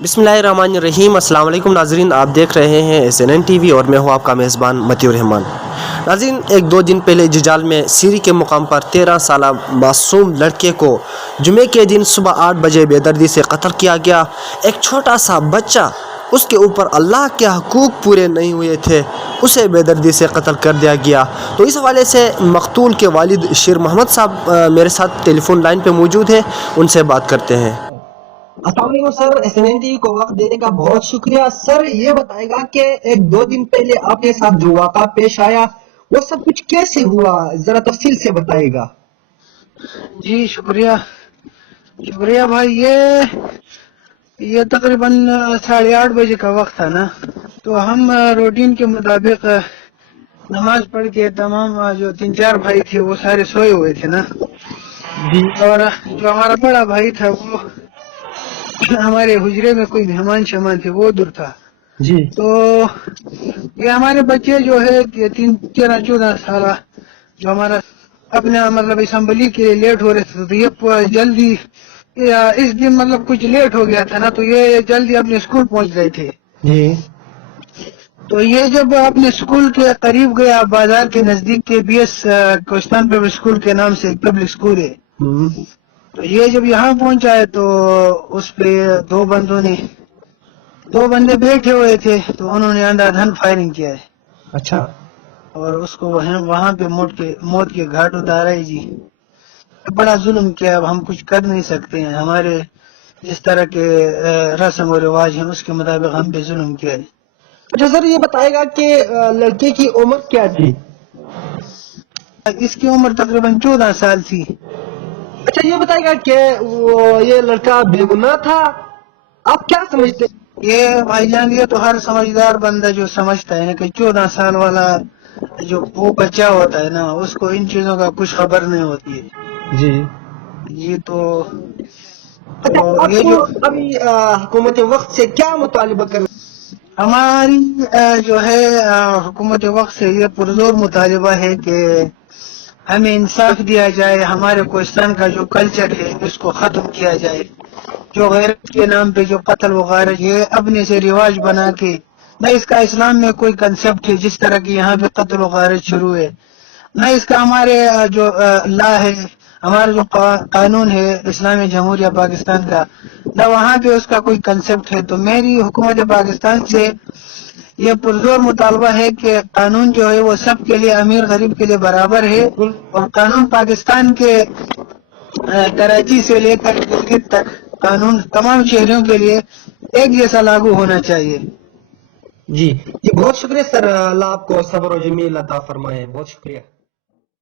बिस्मिल्लाहिर्रहमानिर्रहीम। अस्सलाम वालेकुम नाजरीन, आप देख रहे हैं SNN TV और मैं हूं आपका मेज़बान मतीउर रहमान। नाजरीन, एक दो दिन पहले जिजाल में सीरी के मुकाम पर 13 साला मासूम लड़के को जुमे के दिन सुबह 8 बजे बेदर्दी से कत्ल किया गया। एक छोटा सा बच्चा, उसके ऊपर अल्लाह के हकूक़ पूरे नहीं हुए थे, उसे बेदर्दी से कत्ल कर दिया गया। तो इस हवाले से मकतूल के वालिद शेर मोहम्मद साहब मेरे साथ टेलीफोन लाइन पे मौजूद है, उनसे बात करते हैं। अस्सलाम वालेकुम सर, SNN TV को वक्त देने का बहुत शुक्रिया। सर ये बताएगा कि एक दो दिन पहले आपके साथ जो वाक़ा पेश आया वो सब कुछ कैसे हुआ, जरा तफसील से बताएगा। जी शुक्रिया शुक्रिया भाई। ये तकरीबन 8:30 बजे का वक्त था ना, तो हम रूटीन के मुताबिक नमाज पढ़ के तमाम जो 3-4 भाई थे वो सारे सोए हुए थे ना जी। और जो हमारा बड़ा भाई था वो हमारे हुजरे में कोई मेहमान शमान थे, वो दूर था जी। तो ये हमारे बच्चे जो है 13-14 साल जो हमारा अपना मतलब असेंबली के लिए लेट हो रहे थे, तो ये जल्दी इस दिन मतलब कुछ लेट हो गया था ना, तो ये जल्दी अपने स्कूल पहुंच गए थे जी। तो ये जब अपने स्कूल के करीब गया, बाजार के नजदीक के BS कोस्तान पब्लिक स्कूल के नाम से एक पब्लिक स्कूल है, तो ये जब यहाँ पहुंचा है तो उस पे दो बंदे बैठे हुए थे, तो उन्होंने अंधाधुंध फायरिंग किया है। अच्छा। और उसको वहां पे मौत के घाट उतारा है जी। बड़ा जुल्म किया, अब हम कुछ कर नहीं सकते हैं, हमारे जिस तरह के रस्म और रिवाज हैं उसके मुताबिक हम पे जुल्म किया है। अच्छा सर ये बताएगा कि लड़के की उम्र क्या थी। इसकी उम्र तकरीबन 14 साल थी। अच्छा ये बताएगा कि ये लड़का बेगुनाह था, आप क्या समझते हैं। ये भाईजान, ये तो हर समझदार बंदा जो समझता है ना कि 14 साल वाला जो वो बच्चा होता है ना, उसको इन चीजों का कुछ खबर नहीं होती है जी। ये तो अच्छा ये आपको जो अभी हुकूमत वक्त से क्या मुतालिबा करना। हमारी जो है हुकूमत वक्त से ये पुरजोर मुतालिबा है कि हमें इंसाफ दिया जाए, हमारे कोस्तान का जो कल्चर है इसको खत्म किया जाए। जो गैरत के नाम पे जो कत्ल वगैरह ये अपने से रिवाज बना के, न इसका इस्लाम में कोई कंसेप्ट है जिस तरह की यहाँ पे कत्ल वगैरह शुरू है, न इसका हमारे जो लॉ है, हमारा जो कानून है इस्लामी जमहूरिया पाकिस्तान का, न वहाँ पे उसका कोई कंसेप्ट है। तो मेरी हुकूमत पाकिस्तान से ये पुरजोर मुतालबा है कि कानून जो है वो सब के लिए, अमीर गरीब के लिए बराबर है, और कानून पाकिस्तान के कराची से लेकर गिलगित तक कानून तमाम शहरियों के लिए एक जैसा लागू होना चाहिए। जी बहुत शुक्रिया सर, अल्लाह आपको सब्र और जमील अता फरमाए, बहुत शुक्रिया।